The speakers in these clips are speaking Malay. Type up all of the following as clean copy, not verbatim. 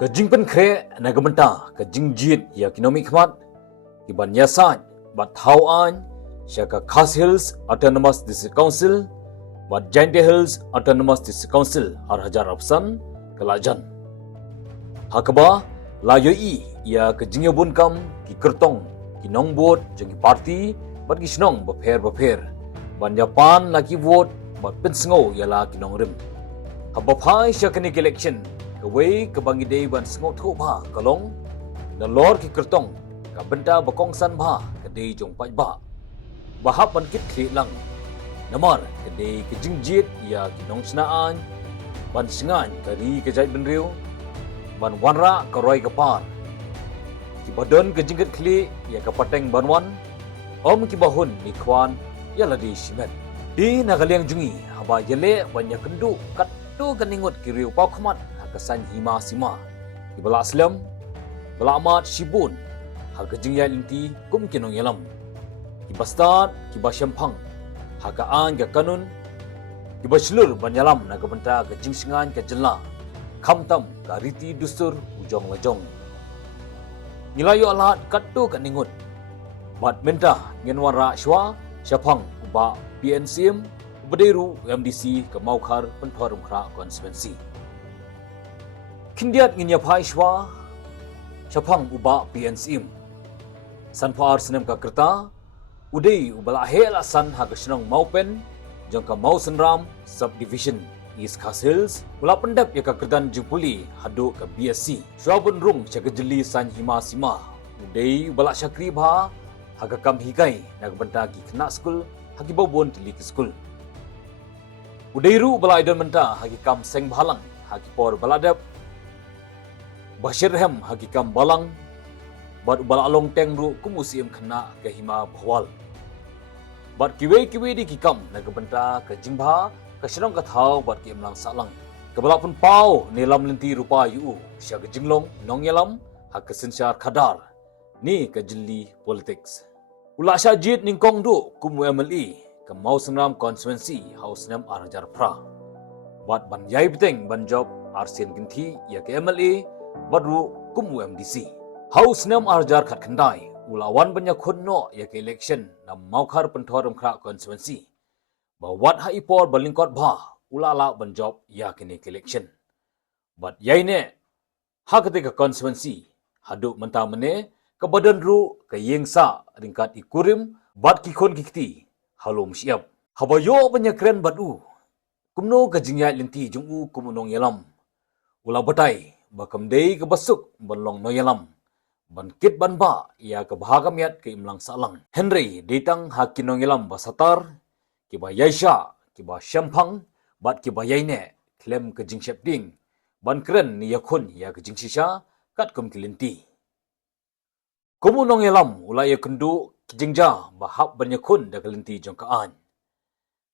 Kajing pen kre na gamenta kajing jit ya kinomi khmat iban yasat bat hauan syaka Khas Hills Autonomous District Council bat Jaintia Hills Autonomous District Council Hajar Afsan Kelajan hakaba layoi ya kajing bun kam ki kertong ki nongbot jeng parti bat gisnong bapher ban Japan laki vote bat pensngo ya la kinong rim habapai syaka ni election Kawai kebangi day ban sengot thuk bha kalong na lor ki kertong ka benta bakong san bha ka day jong pai ba bahap ban kit khli lang namar ka day ka jingjit ya ki nong snaan ban singan ka ri ka jai ben riu ban wanra ka roi ka par ki badon ka jinggat khli ya ka pateng banwan om ki bahun ni khwan ya la di simet di nagaliang jungi haba yele banya kendu kat tu kaningot ki riu pau khmat kesan hima sima di bala aslam bala amat shibun haga jingya linti kum kinong yalam ki bastad ki basyampang haga an ga kanun ki baslur banyalam naga benta ga jingsingan ka jella khamtam ka riti dustur ujong lajong nilayo alat kattu kaningut bat menta ngenwara shwa syapang uba PNCM Bederu MDC ke Maukar Penthorum Khra Konstituensi Kindiat nginya paishwa syapang uba PNCM sanpar senem ka kerta udai ubala hela san haga senang maupen jangka mau senram subdivision East Khas Hills ula pendap ya ka kerdan jupuli hadu ka BSc syabun rung jaga jeli san hima sima udai ubala syakri bha haga kam higai nak benta gi kena skul hagi bobon tili ke skul udai ru ubala idon menta hagi kam seng bhalang hagi por baladap Bashirhem hakikam balang bat ubala along teng ru kumusim khana ke hima bhawal bat kiwe di kikam naga benta ke jingba ke serong ka thau bat ki emlang salang ke bala pun pau nilam lenti rupa yu sya ke jinglong nong yalam hak ke sensyar khadar ni ke jeli politics ula sya jit ningkong du kumu MLE ke mau senram konstituensi haus nem Hajar pra bat ban yai beteng ban job arsian kinthi ya ke MLE Badru kumu MDC. Haus nem Hajar khat khandai. Ulawan banyak khunno ya ke election na Maukar Penthorum Khra Konstituensi. Bawat ha ipor balingkot bha ulala banjob ya ke election. Bat yaine ha ketika konstituensi hadu menta mene ke badan ru ke yengsa ringkat ikurim bat ki khon kikti halum siap. Habayo banyak keren badu. Kumno ke jingya linti jungu kumunong yalam. Ula batai bakam day ke basuk banlong noyalam ban kit ban ba ya ke bahagam yat ke imlang salang Henry ditang hakinong yalam basatar ki ba yaisha ki ba syampang bat ki ba yaine klem ke jingshep ding ban keren ni yakun ya ke jingshisha kat kum kilinti kumunong yalam ula ya kendu ki jingja bahap ban yakun da kilinti jongkaan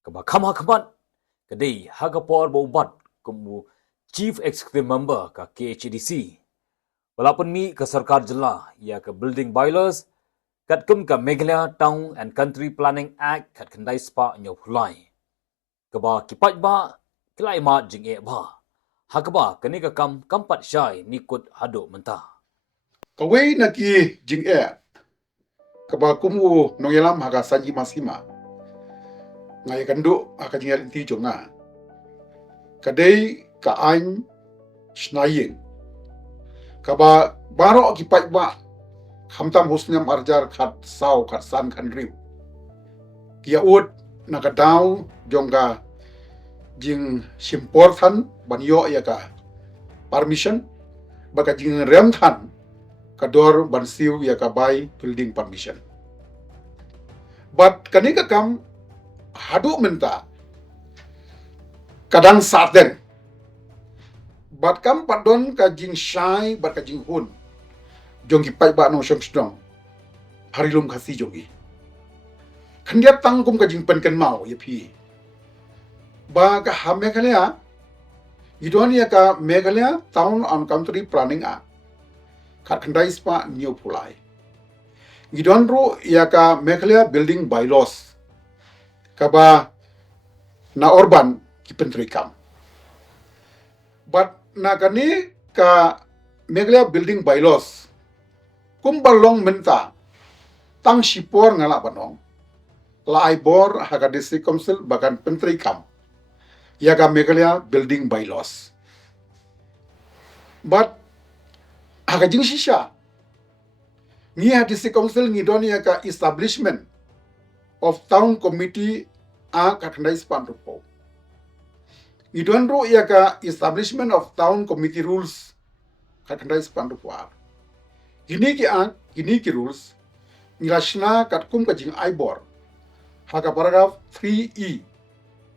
ke ba kham hakmat kedai hagapor baubat kumu Chief Executive Member ka KHDC. Walaupun mi ke Sarkar Jela ya ke Building Bylaws kat kum ka Meghalaya Town and Country Planning Act kat kendai spa nyau hulai. Keba kipat ba kelai mat jing e ba. Hakaba kani ka kam kampat syai nikut hado mentah. Kawai naki jing e kaba kumu nongelam haga sanji masima ngai kandu aka jingal inti jonga kadai ka ain snayin kaba baro kipai ba khamtam husnyam Hajar khat sau khat san kan riu kia ut nakadaw jongga jing simpor than banyo ya ka permission baka jing rem than kador bansiu ya ka bai building permission but kanika kam hadu menta kadang saten bat kam padon ka jing syai bat ka jing hun jonggi pai ba no syam sedong harilum khasi jogi khandiat tangkum ka jing pen kan mau ye phi ba ka ha Meghalaya idon ya ka Meghalaya Town and Country Planning Act khat khandai spa new pulai idon ro ya ka Meghalaya Building Bylaws ka ba na urban ki pentri kam but nagani ka Meghalaya building bylaws kum balong menta tang sipor ngala banong la aibor haga district council bagan pentri kam yaga Meghalaya building bylaws but haga jing shisha ngi ha district council ngi doni yaga establishment of town committee a katandai span rupo ngi don ro yaga establishment of town committee rules katandai span rupo gini ki rules ngilashna katkum ka jing aibor haga paragraph 3e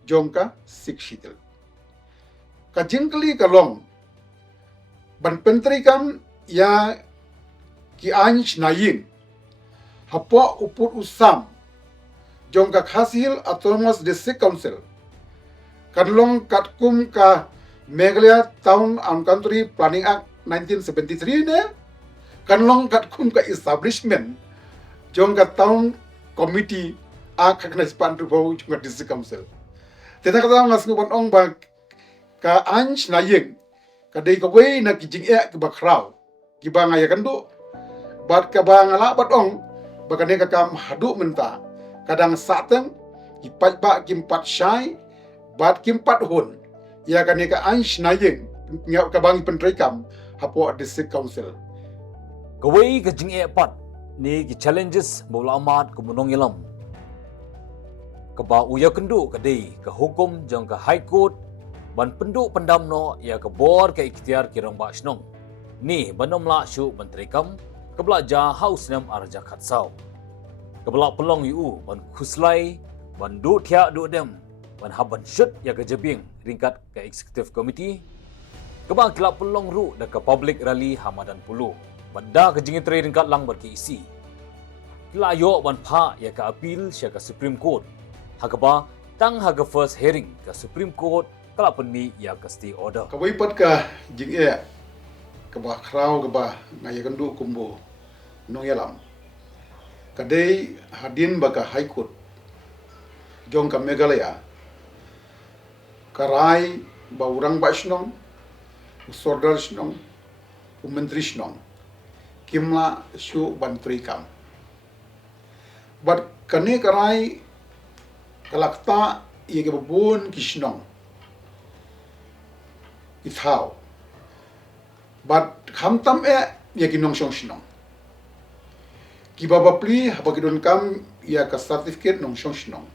jongka 6 shitil ka jingkli kalong ban pentri kam ya ki anch nayin hapo upur usam jongka khasil autonomous district council kadlong katkum ka Meghalaya Town and Country Planning Act 1973 ne kanlong katkum ka establishment jongka town committee a kakna span rupo jongka district council teta kata ngas nguban ong ba ka anch na yeng ka dei ka wei na kijing e ka bakraw ki ba ngaya kandu bat ka ba ngala bat ong ba ka ne ka kam hadu menta kadang sateng ipat ba kimpat syai bat kimpat hun ya ka ne ka anch na yeng ngau ka bang pentrai kam hapo district council Kawai ka jing pat ni ki challenges bola amat ko munong ilam. Kaba uya kendu kadai ka hukum jang ka high court ban pendu pendam no ya ka bor ka ikhtiar kirang ba snong. Ni banom la syu menteri kam kabla ja house nam arja khatsau. Kabla pelong yu ban khuslai ban du thia du dem ban haban shut ya ka jebing ringkat ka executive committee. Kaba kila pelong ru da ka public rally Hamadan Pulu. Banda ka jingin tray ringkat lang berkiisi. Layo ban pha ya ka appeal siya ka Supreme Court. Hagaba tang haga first hearing ka Supreme Court kala penmi ya ka stay order. Ka wei pat ka jing e ka ba kraw ka ba ngaya kandu kumbo nong yalam. Ka dei hadin ba ka high court jong ka Meghalaya. Ka rai ba urang ba snong usordar snong menteri snong kimla syu bantri kam but kane karai kalakta ye ke babun kishnong ithau but khamtam e ye kinong shong shnong ki baba pli haba kidon kam ya ka certificate nong shong shnong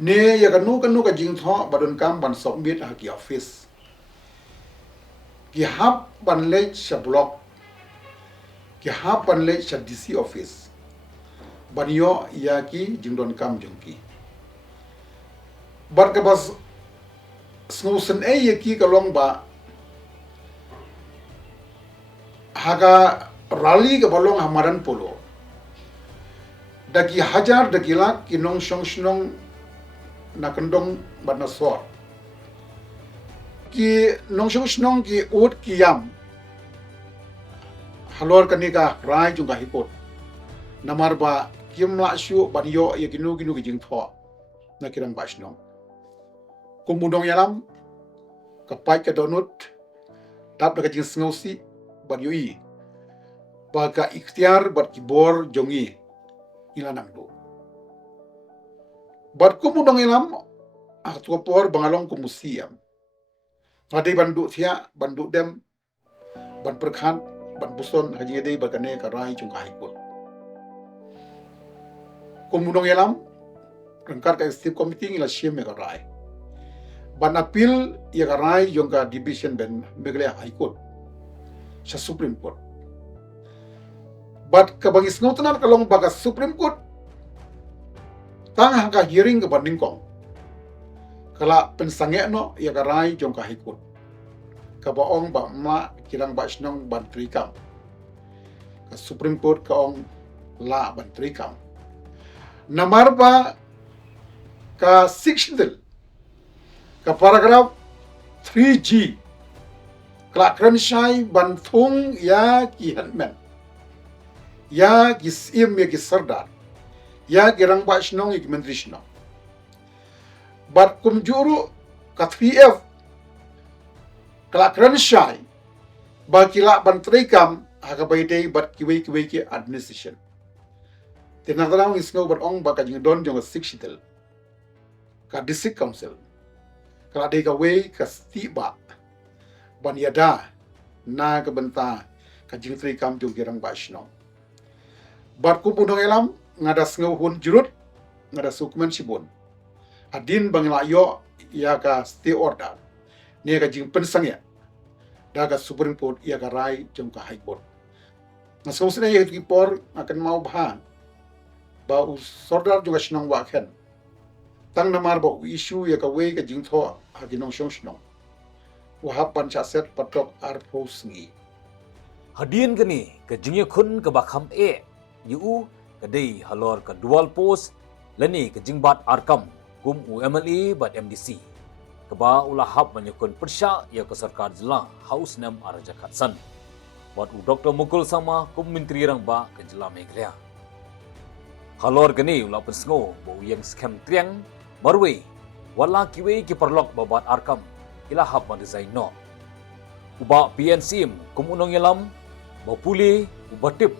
ne ya kanu ka jing tho badon kam ban submit ha ki office ki hab ban le sha block ki hab ban le sha DC office ban yo ya ki jingdon kam jongki bar ka bas snowsen e ye ki ka long ba haga rally ka balong Hamadan Polo daki hajar daki lak ki nong shong shnong na kendong ban na sor ki nong shong shnong ki ut ki yam halor kanika rai junga hipot namar ba kimla shu ban yo ye kinu ki jing tho na kirang ba shnong kumudong yalam kapai ka donut tap daga jing sngosi ban yo i ba ka ikhtiar bat ki bor jongi ilanang do bat kumudong yalam aktu por bangalong kumusiam Ngadi bandu thia bandu dem ban perkhan ban buson haji dei bakane ka rai chung kai put kumudong yalam rangkar ka step committee ngila shim ka rai ban appeal ya ka rai yung ka division ben Meghalaya High Court sa Supreme Court bat ka bangis ngotanan kalong baga Supreme Court tang hangka hearing ka bandingkong kala pensange no ya ka rai yung ka High Court ka baong ba ma kirang ba snong ban trikam ka Supreme Court ka ong la ban trikam namar ba ka section ka paragraph 3G kala kranshai ban thung ya ki hanmen ya ki sim ya ki sardar ya kirang ba snong ki menteri snong bat kumjuru ka 3F kala kranshai ba kila ban trikam haka bai dei bat kiwei ki administration tinang tarang isngo bat ong ba ka jing don jong sixitel ka district council kala dei ka wei ka stiba ban yada na ka benta ka jing trikam jong girang ba shno bat ku punong elam ngada sngo hun jurut ngada sukmen sibun adin bangla yo ya ka stay order ne ka jing pensang ya daga Supreme Court ia ka rai jong ka High Court. Ngaso sina ia ki por akan mau bahan ba u sordar juga sinong wa khen. Tang namar ba issue ia ka wei ka jing tho haginong shong sinong. Wa hapan cha set patok ar pos ngi. Hadin gani ke jingye khun ke bakham yu ke dei halor ke dual pos lani ke jingbat arkam kum UMLE bat MDC. Keba ulah hab menyukun persya ya ke sarkar jela haus nam araja khatsan. Buat Dr. Mukul sama kum menteri rang ba ke jela Meghalaya. Halor gani ulah pensngo bo yang scam triang marwe wala kiwe ki perlok babat arkam ila hab ma design no. Uba PNCM kum unong yalam ba puli ubatip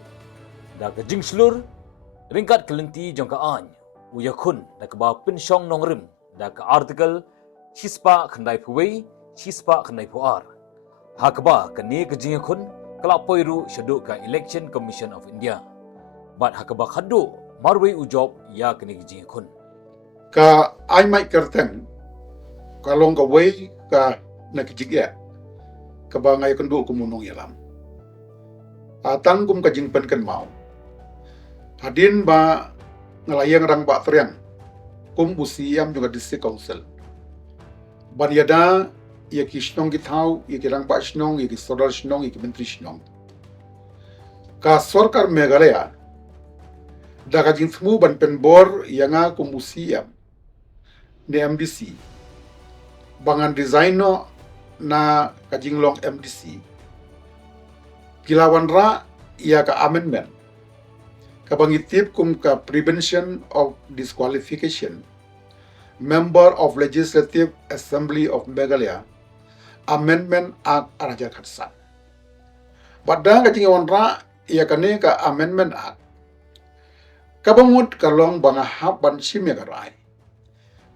da ke jing slur ringkat kelenti jong ka an uyakun da ke ba pensyong nongrim da ke artikel Chispa khandai puwei, chispa khandai puar. Hakba kani kejing kun kelap poiru syeduk ka Election Commission of India. Bat hakba khadu marwei ujob ya kani kejing kun. Ka ai mai kerten ka long ka wei ka na kijigya ka ba ngai kundu kumunong yalam. Atang kum ka jing pen kan mau. Hadin ba ngalayang rang ba triang kum busiam juga district council. Banyada ia ki shnong ki thau ia ki rang ba shnong ia ki sodar shnong ia ki menteri shnong ka sarkar Meghalaya daga jing thmu ban pen bor yanga kumusiam ne MDC bangan designo na ka jinglong MDC kilawan ra ia ka amendment ka bangitip kum ka prevention of disqualification Member of Legislative Assembly of Meghalaya Amendment Act Araja Khatsan. Badang ka jingawan ra ia kane ka Amendment Act. Kabamut kalong banga hab ban simya karai.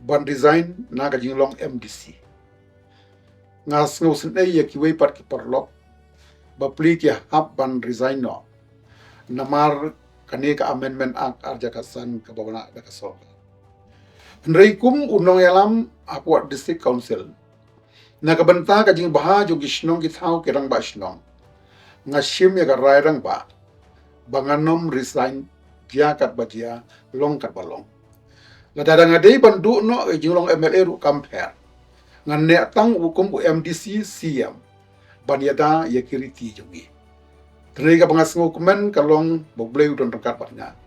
Ban design na ka jinglong MDC. Ngas ngusin ia kiwei pat ki perlok. Bapli ki hab ban resign no. Namar kane ka Amendment Act Araja Khatsan ka babana da ka so. Nrai kum unong yalam apuat district council. Nakabanta ka jing baha jo gishnong ki thau ki rang ba shnong. Ngasim ya ka rai rang ba. Banganom resign dia kat bajia long kat balong. Ladada ngadei bandu no jing long MLA ru compare. Ngan ne tang hukum MDC CM. Banyada ya kiriti jongi. Trai ka bangas ngukumen kalong bobleu don rangkat batnya.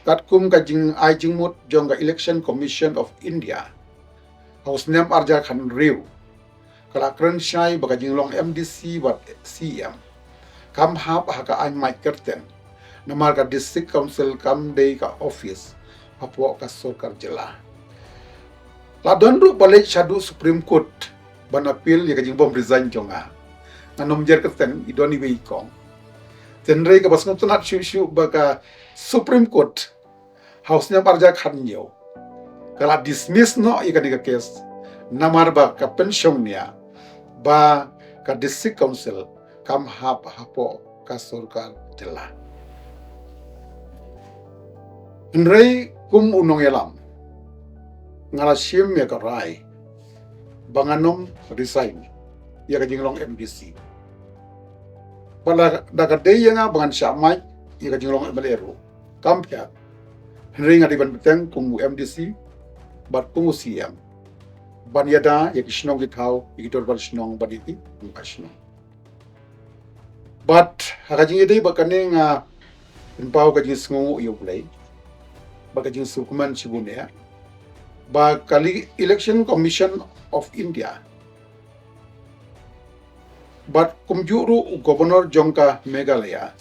Katkum kajing ajing mut jong ka Election Commission of India. Haus nem arja khan riu. Kala kren shai bagajing long MDC wat CM. Kam hap haka ay mai kerten. Namar ka District Council kam day ka office. Hapo ka sarkar jela. Ladon ru balik shadu Supreme Court. Ban appeal ya kajing bom resign jonga. Nanom jer kerten idoni wei kong. Tenrei ka basngot tunat shu baka Supreme Court House nya parja khan nyo kala dismiss no ikan ka case namar ba ka pension nia ba ka district council kam hapo ka sarkar jela nrei kum unong yalam ngala sim ya ka rai banganom resign ya ka jinglong MDC pala daga day nga bangan syamai ya ka jinglong MLA Kampia Henry ngadi ban beteng kum MDC bat kum CM ban yada ya kishnong githau igitor bal shnong baditi kashnong but hakajing ide bakane nga impau kajing sngu yo play bakajing sukuman sibunya ba kali Election Commission of India but kum juru Governor Jongka Meghalaya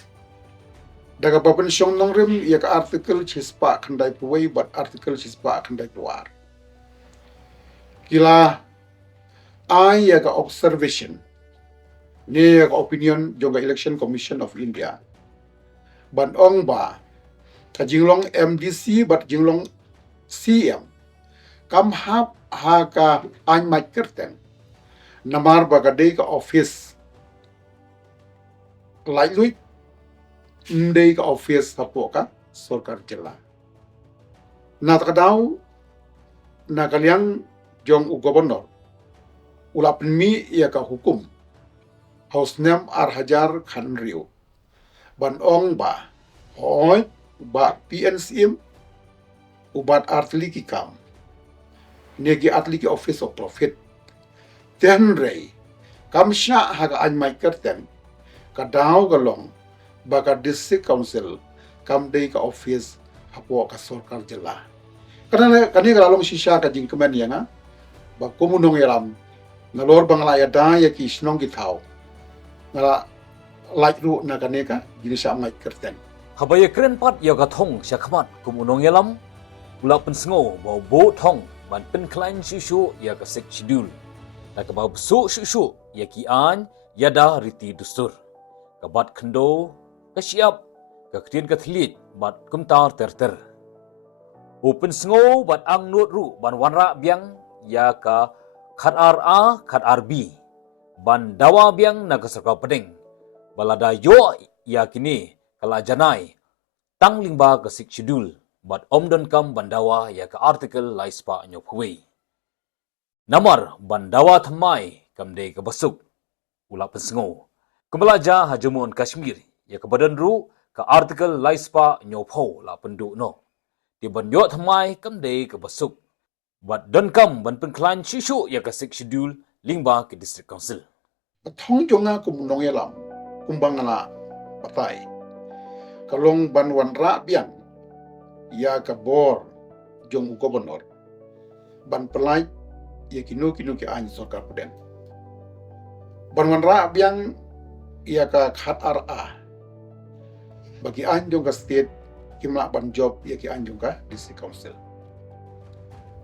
daga bapan syong nongrim ya ka artikel chispa khandai puwei bat artikel chispa khandai puar kila ai ya ka observation Ni opinion jonga Election Commission of India. Ban ong ba ka jinglong MDC bat jinglong CM kam hap ha ka an mat kerten namar ba ka dei ka office lai lui ndei ka office hapo ka sorkar jela na takadaw na kaliang jong u gobernur ula penmi ia ka hukum hausnem ar hajar khan riu ban ong ba hoi ba PNCM ubat artli ki kam negi atli ki office of profit ten rei kam sha haga an mai kerten ka daw galong baka district council kam dei ka office hapo ka sorkar jela karena kani galong shisha ka jing kemen yang ba komunong yalam ngalor bangla ya da ya ki snong ki thau ngala like ru na kaneka jini sa mai kerten Habaya keren pat ya ka thong syakmat kumunong yalam ula pensengo bau bo thong ban pen klein shishu ya ka sek schedule na ka bau su shishu ya ki an ya da riti dustur ka bat khendo ka siap ka ktin ka thlit bat kumtar ter open sengo bat ang nut ru ban wanra biang ya ka khat ar a khat ar b ban dawa biang na ka sarka pedeng balada yo ya kini kala janai tang lingba ka sik schedule bat omdon kam bandawa ya ka article laispa nyophui namar bandawa thamai kamde ka basuk ula pensengo kembalaja hajumun kashmir ya ka badan ru ka article laispa nyopho la pendu no di banyo thamai kamde ka basuk bat don kam ban penklan shishu ya ka sik schedule lingba ke district council thong jonga kumunong yalam kumbangala patai kalong ban wanra biang ya ka bor jong gobernur ban pelai ya kinu ki an sorkar puden ban wanra biang ya ka khat ar a bagi an jong ka state kimla ban job ya ki an jong ka district council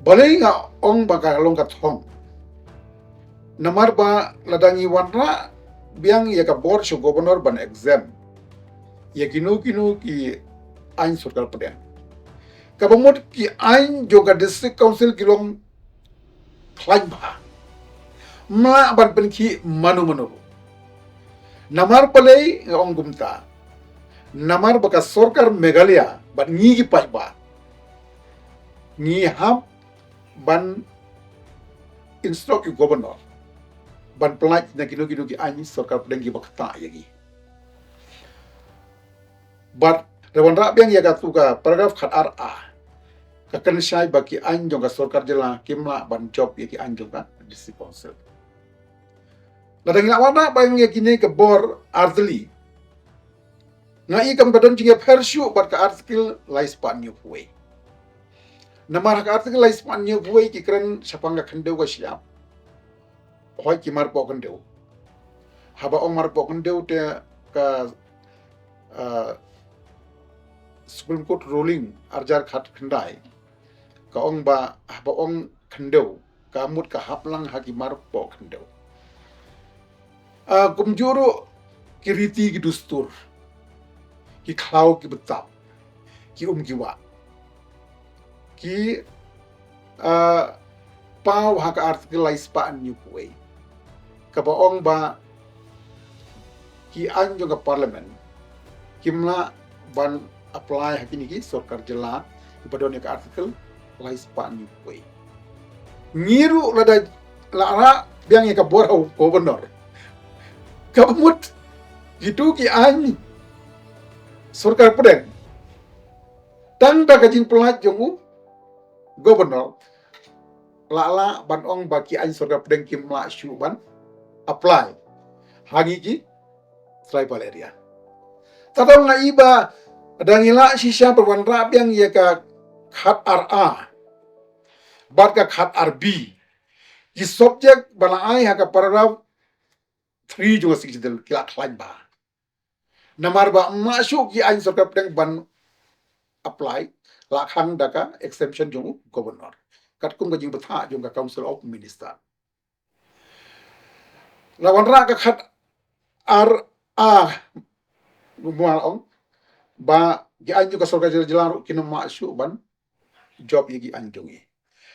balai nga ong baka long ka thong namar ba ladangi wanra biang ya ka bor sho gobernur ban exam ya kinu ki an sorkar puden kabamot ki an joga district council kilong klaim ba ma ban pen ki manu namar palai ong gumta namar baka sorkar Meghalaya ban ngi gi pai ba ngi ham ban instruct ki governor ban pelaj na kinu ki an sorkar peden gi bakta yagi but rewan ra biang ya ka tuka paragraph khat ar a kakan syai baki an jong ka sorkar jela kimla ban job ya ki an jong ka district council ladang ila wana bayang ya kini ke bor artli ngai kam badan jinga persyu bat ka artikel laispan new way namar ka artikel laispan new way ki kran sapanga khandeu ka siap hoi ki mar po khandeu haba ong mar po khandeu te ka Supreme Court ruling arjar khat khandai ka ong ba ong khandeu ka mut ka haplang hakimar po khandeu kumjuru ki riti ki dustur ki khlau ki betap ki ki wa ki pau hak artikel laispa new way ka ba ong ba ki an juga parlimen kimla ban apply hakini ki sorkar jela kepada ka artikel laispa new way ngiru lada lara biang ka bor gobernur kamut gitu ki an sorkar peden tang da kajing pelat jongu gobernur lala ban ong baki an sorkar peden kim la shu ban apply hagi ki tribal area tatong nga iba dangila sisya perwan rabyang ya ka khat RA bat ka khat RB ki subject balaai ha ka paragraph 3 juga sikidel kila klaim ba namar ba masuk ki ain sorkar pedang ban apply lakhang daka exemption jong governor kat kum gajing betha jong ka council of minister lawan ra ka khat ar a mual ong ba gi anju ka sorga jelang kina masuk ban job gi anjung i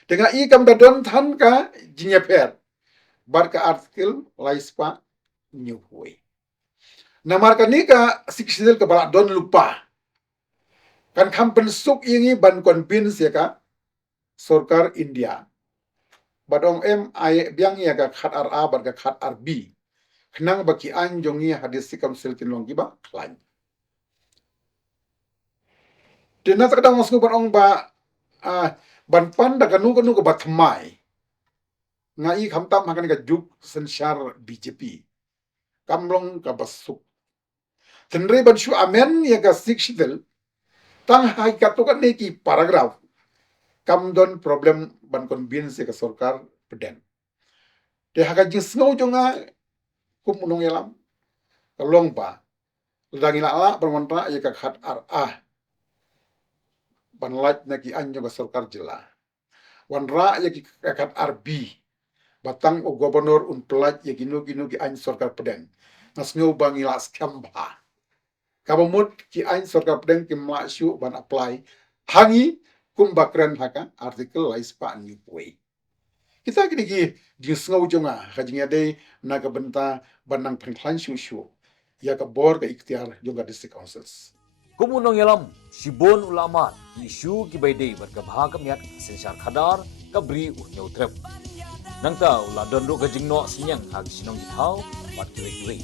dengan i kam dadon than ka jinya per bar ka artikel laispa new way namar ka ni ka siksidel ka balak don lupa kan kam pensuk ingi ban convince ya ka sorkar India badong ai biang ya ka khat ar a bar ka khat ar b kenang baki anjung i hadis sikam silkin long giba klan Dina kadang masuk ban ba ban pan da kanu kanu ka batmai ngai kham tam hakan ka juk sensyar BJP kamlong ka basuk tenre ban shu amen ya ka sikshidel tang hai ka to kan ki paragraf kam don problem ban convince ka sarkar peden de haka jisno jonga kum unong yalam kalong ba dangi la permantra ya ka khat ar ban lait na ki anjo ka sarkar jila wan ra ya ki khat ar b batang o gobernur un pelat ya ginu ki an sarkar peden nasngo bangi la skam ba kabamut ki an sarkar peden ki masyu ban apply hangi kum bakran haka artikel laispa ni way kita kini ki disngau jonga hajinga dei naga benta banang pengklan shu ya ka bor ka ikhtiar jonga district councils Kumunong yalam sibon ulama isu ki baydei berkabha kamiat sensyar khadar kabri unyau trep nangta ula dondo ka jingno sinyang hag sinong githau bat kire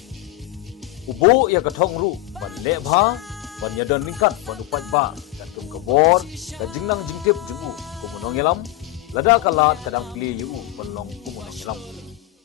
ubo ya ka thong ru ban le bha ban yadon mingkat ban upat ba dan tum ka bor ka jingnang jingtip jingu kumunong yalam lada kalat kadang pli yu ban long kumunong yalam